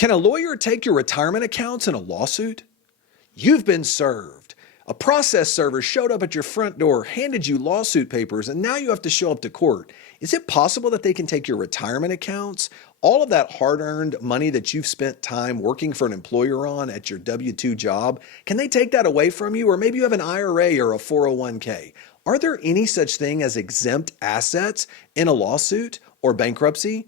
Can a lawyer take your retirement accounts in a lawsuit? You've been served. A process server showed up at your front door, handed you lawsuit papers, and now you have to show up to court. Is it possible that they can take your retirement accounts? All of that hard-earned money that you've spent time working for an employer on at your W-2 job, can they take that away from you? Or maybe you have an IRA or a 401k. Are there any such thing as exempt assets in a lawsuit or bankruptcy?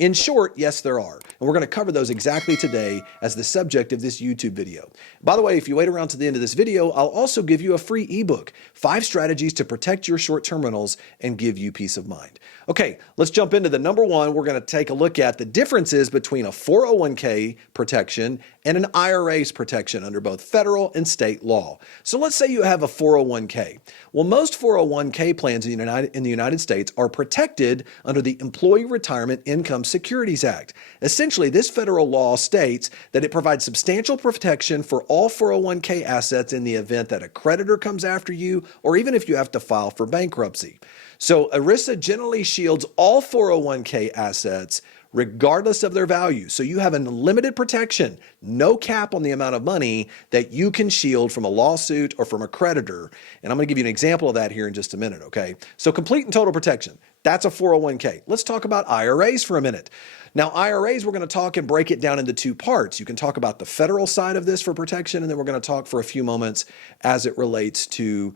In short, yes, there are. And we're going to cover those exactly today as the subject of this YouTube video. By the way, if you wait around to the end of this video, I'll also give you a free ebook, 5 strategies to protect your short-term rentals and give you peace of mind. Okay, let's jump into the number one. We're going to take a look at the differences between a 401k protection and an IRA's protection under both federal and state law. So let's say you have a 401k. Well, most 401k plans in the United States are protected under the Employee Retirement Income Securities Act. Essentially, this federal law states that it provides substantial protection for all 401k assets in the event that a creditor comes after you, or even if you have to file for bankruptcy. So ERISA generally shields all 401k assets regardless of their value. So you have unlimited protection, no cap on the amount of money that you can shield from a lawsuit or from a creditor. And I'm going to give you an example of that here in just a minute, okay? So complete and total protection, that's a 401k. Let's talk about IRAs for a minute. Now, IRAs, we're going to talk and break it down into 2 parts. You can talk about the federal side of this for protection, and then we're going to talk for a few moments as it relates to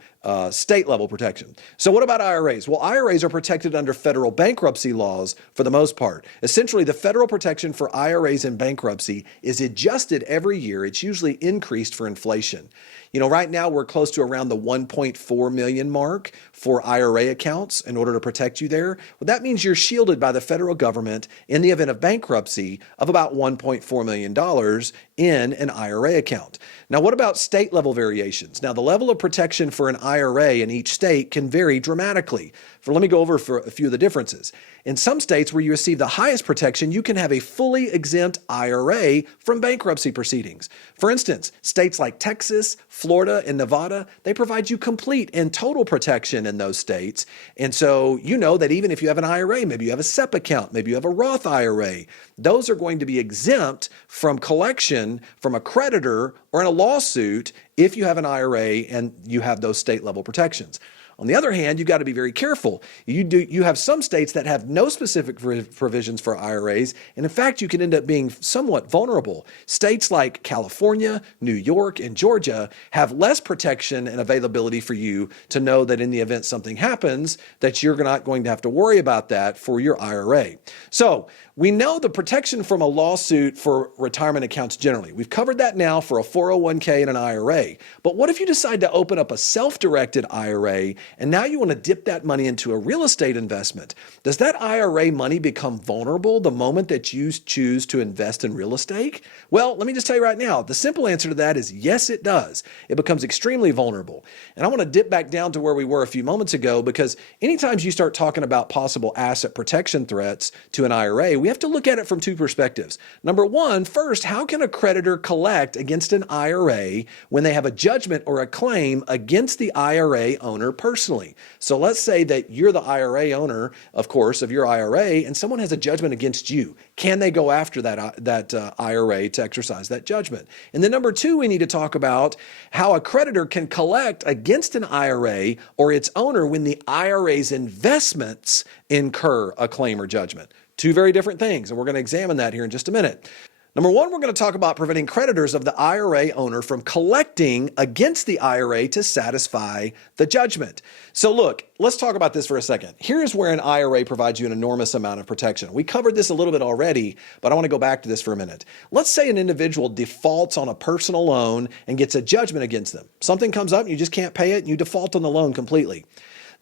state-level protection. So what about IRAs? Well, IRAs are protected under federal bankruptcy laws for the most part. Essentially, the federal protection for IRAs in bankruptcy is adjusted every year. It's usually increased for inflation. You know, right now we're close to around the 1.4 million mark for IRA accounts in order to protect you there. Well, that means you're shielded by the federal government in the event of bankruptcy of about $1.4 million in an IRA account. Now, what about state level variations? Now, the level of protection for an IRA in each state can vary dramatically. Let me go over for a few of the differences. In some states where you receive the highest protection, you can have a fully exempt IRA from bankruptcy proceedings. For instance, states like Texas, Florida, and Nevada, they provide you complete and total protection in those states. And so you know that even if you have an IRA, maybe you have a SEP account, maybe you have a Roth IRA, those are going to be exempt from collection from a creditor or in a lawsuit if you have an IRA and you have those state level protections. On the other hand, you've got to be very careful. You have some states that have no specific provisions for IRAs, and in fact, you can end up being somewhat vulnerable. States like California, New York, and Georgia have less protection and availability for you to know that in the event something happens, that you're not going to have to worry about that for your IRA. So we know the protection from a lawsuit for retirement accounts generally. We've covered that now for a 401k and an IRA. But what if you decide to open up a self-directed IRA and now you want to dip that money into a real estate investment? Does that IRA money become vulnerable the moment that you choose to invest in real estate? Well, let me just tell you right now, the simple answer to that is yes, it does. It becomes extremely vulnerable. And I want to dip back down to where we were a few moments ago, because anytime you start talking about possible asset protection threats to an IRA, we have to look at it from 2 perspectives. Number one, first, how can a creditor collect against an IRA when they have a judgment or a claim against the IRA owner personally? So let's say that you're the IRA owner, of course, of your IRA, and someone has a judgment against you. Can they go after that IRA to exercise that judgment? And then number 2, we need to talk about how a creditor can collect against an IRA or its owner when the IRA's investments incur a claim or judgment. 2 very different things, and we're going to examine that here in just a minute. Number 1, we're going to talk about preventing creditors of the IRA owner from collecting against the IRA to satisfy the judgment. So look, let's talk about this for a second. Here's where an IRA provides you an enormous amount of protection. We covered this a little bit already, but I want to go back to this for a minute. Let's say an individual defaults on a personal loan and gets a judgment against them. Something comes up and you just can't pay it and you default on the loan completely.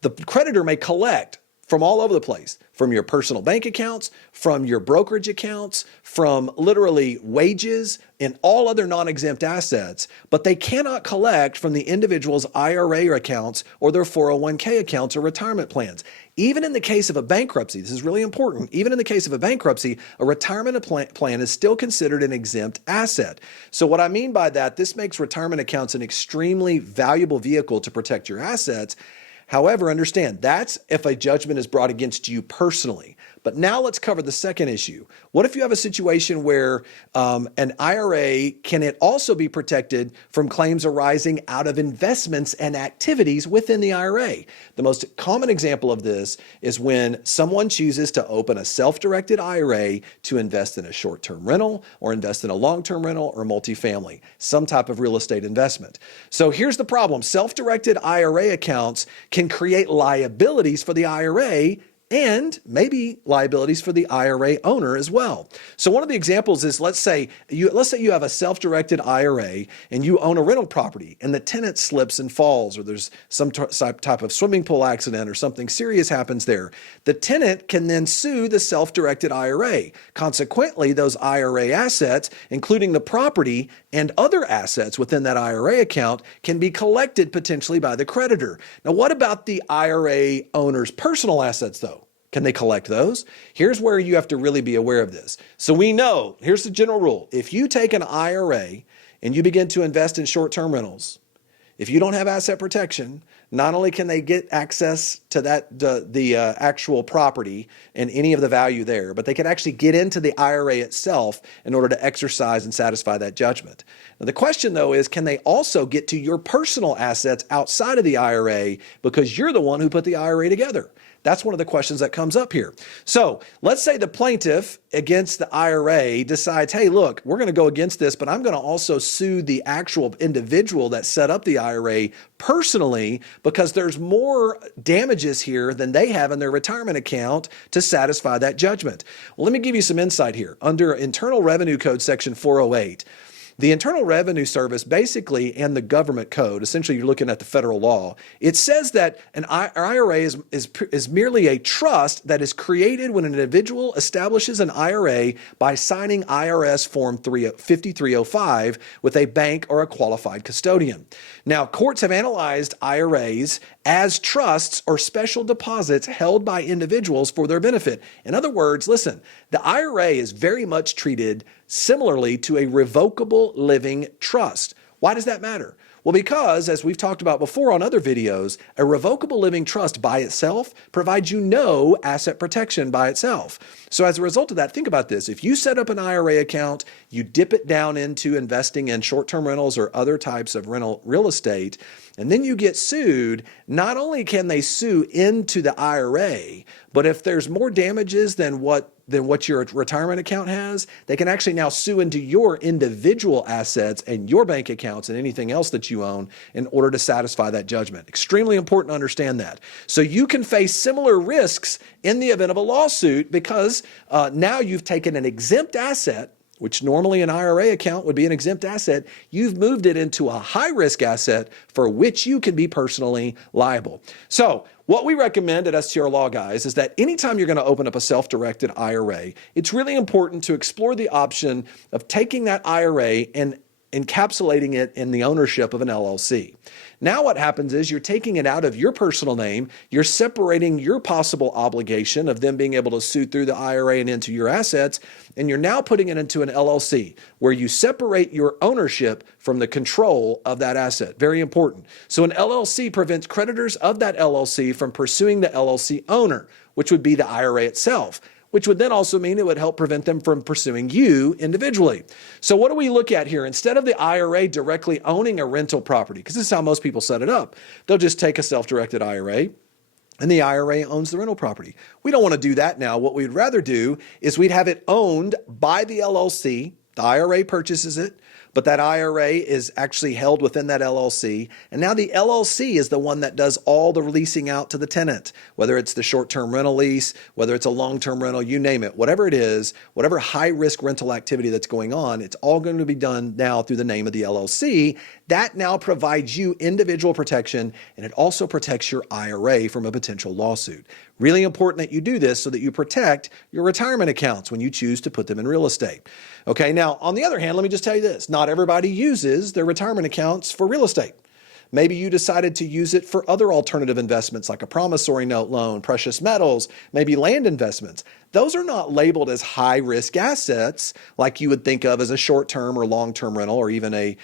The creditor may collect from all over the place, from your personal bank accounts, from your brokerage accounts, from literally wages and all other non-exempt assets, but they cannot collect from the individual's IRA accounts or their 401k accounts or retirement plans. Even in the case of a bankruptcy, this is really important, even in the case of a bankruptcy, a retirement plan is still considered an exempt asset. So what I mean by that, this makes retirement accounts an extremely valuable vehicle to protect your assets. However, understand that's if a judgment is brought against you personally. But now let's cover the second issue. What if you have a situation where an IRA, can it also be protected from claims arising out of investments and activities within the IRA? The most common example of this is when someone chooses to open a self-directed IRA to invest in a short-term rental or invest in a long-term rental or multifamily, some type of real estate investment. So here's the problem. Self-directed IRA accounts can create liabilities for the IRA and maybe liabilities for the IRA owner as well. So one of the examples is, let's say you have a self-directed IRA and you own a rental property and the tenant slips and falls, or there's some type of swimming pool accident or something serious happens there. The tenant can then sue the self-directed IRA. Consequently, those IRA assets, including the property and other assets within that IRA account, can be collected potentially by the creditor. Now, what about the IRA owner's personal assets though? Can they collect those? Here's where you have to really be aware of this. So we know, here's the general rule. If you take an IRA and you begin to invest in short-term rentals, if you don't have asset protection, not only can they get access to the actual property and any of the value there, but they can actually get into the IRA itself in order to exercise and satisfy that judgment. Now, the question, though, is can they also get to your personal assets outside of the IRA because you're the one who put the IRA together? That's one of the questions that comes up here. So let's say the plaintiff against the IRA decides, hey, look, we're going to go against this, but I'm going to also sue the actual individual that set up the IRA personally because there's more damages here than they have in their retirement account to satisfy that judgment. Well, let me give you some insight here. Under Internal Revenue Code Section 408, the Internal Revenue Service basically, and the government code, essentially you're looking at the federal law, it says that an IRA is merely a trust that is created when an individual establishes an IRA by signing IRS Form 5305 with a bank or a qualified custodian. Now, courts have analyzed IRAs as trusts or special deposits held by individuals for their benefit. In other words, listen, the IRA is very much treated similarly to a revocable living trust. Why does that matter? Well, because as we've talked about before on other videos, a revocable living trust by itself provides you no asset protection by itself. So as a result of that, think about this. If you set up an IRA account, you dip it down into investing in short-term rentals or other types of rental real estate, and then you get sued, not only can they sue into the IRA, but if there's more damages than what your retirement account has, they can actually now sue into your individual assets and your bank accounts and anything else that you own in order to satisfy that judgment. Extremely important to understand that. So you can face similar risks in the event of a lawsuit because now you've taken an exempt asset, which normally an IRA account would be an exempt asset, you've moved it into a high-risk asset for which you can be personally liable. So what we recommend at STR Law Guys is that anytime you're going to open up a self-directed IRA, it's really important to explore the option of taking that IRA and encapsulating it in the ownership of an LLC. Now what happens is you're taking it out of your personal name, you're separating your possible obligation of them being able to sue through the IRA and into your assets, and you're now putting it into an LLC where you separate your ownership from the control of that asset. Very important. So an LLC prevents creditors of that LLC from pursuing the LLC owner, which would be the IRA itself, which would then also mean it would help prevent them from pursuing you individually. So what do we look at here? Instead of the IRA directly owning a rental property, because this is how most people set it up, they'll just take a self-directed IRA and the IRA owns the rental property. We don't want to do that now. What we'd rather do is we'd have it owned by the LLC. The IRA purchases it, but that IRA is actually held within that LLC. And now the LLC is the one that does all the leasing out to the tenant, whether it's the short-term rental lease, whether it's a long-term rental, you name it, whatever it is, whatever high-risk rental activity that's going on, it's all going to be done now through the name of the LLC. That now provides you individual protection, and it also protects your IRA from a potential lawsuit. Really important that you do this so that you protect your retirement accounts when you choose to put them in real estate. Okay, now on the other hand, let me just tell you this. Not everybody uses their retirement accounts for real estate. Maybe you decided to use it for other alternative investments like a promissory note loan, precious metals, maybe land investments. those are not labeled as high-risk assets like you would think of as a short-term or long-term rental or even a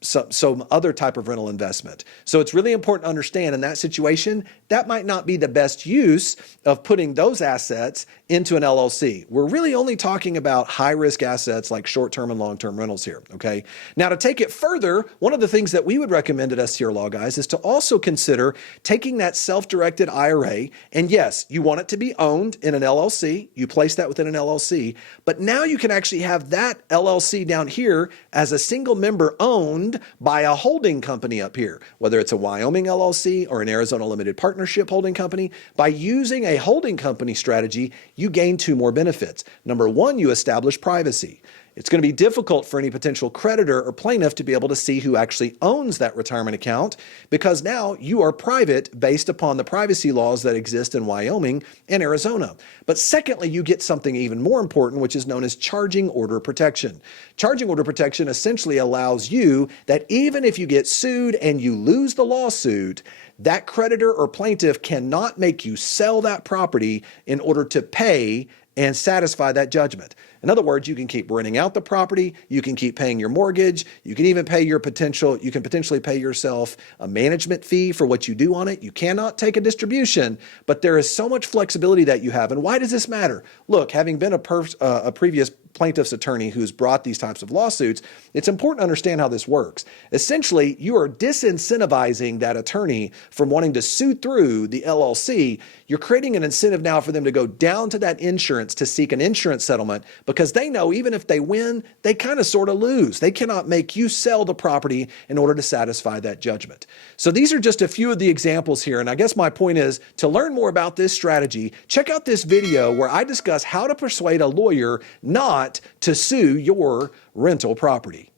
some other type of rental investment. So it's really important to understand in that situation, that might not be the best use of putting those assets into an LLC. We're really only talking about high-risk assets like short-term and long-term rentals here, okay? Now, to take it further, one of the things that we would recommend at STR Law Guys is to also consider taking that self-directed IRA, and yes, you want it to be owned in an LLC, you place that within an LLC, but now you can actually have that LLC down here as a single member owned by a holding company up here, whether it's a Wyoming LLC or an Arizona Limited Partnership holding company. By using a holding company strategy, you gain two more benefits. Number one, you establish privacy. It's going to be difficult for any potential creditor or plaintiff to be able to see who actually owns that retirement account because now you are private based upon the privacy laws that exist in Wyoming and Arizona. But secondly, you get something even more important, which is known as charging order protection. Charging order protection essentially allows you that even if you get sued and you lose the lawsuit, that creditor or plaintiff cannot make you sell that property in order to pay and satisfy that judgment. In other words, you can keep renting out the property, you can keep paying your mortgage, you can even pay you can potentially pay yourself a management fee for what you do on it. You cannot take a distribution, but there is so much flexibility that you have. And why does this matter? Look, having been a previous plaintiff's attorney who's brought these types of lawsuits, it's important to understand how this works. Essentially, you are disincentivizing that attorney from wanting to sue through the LLC. You're creating an incentive now for them to go down to that insurance to seek an insurance settlement because they know even if they win, they kind of sort of lose. They cannot make you sell the property in order to satisfy that judgment. So these are just a few of the examples here. And I guess my point is to learn more about this strategy, check out this video where I discuss how to persuade a lawyer not to sue your rental property.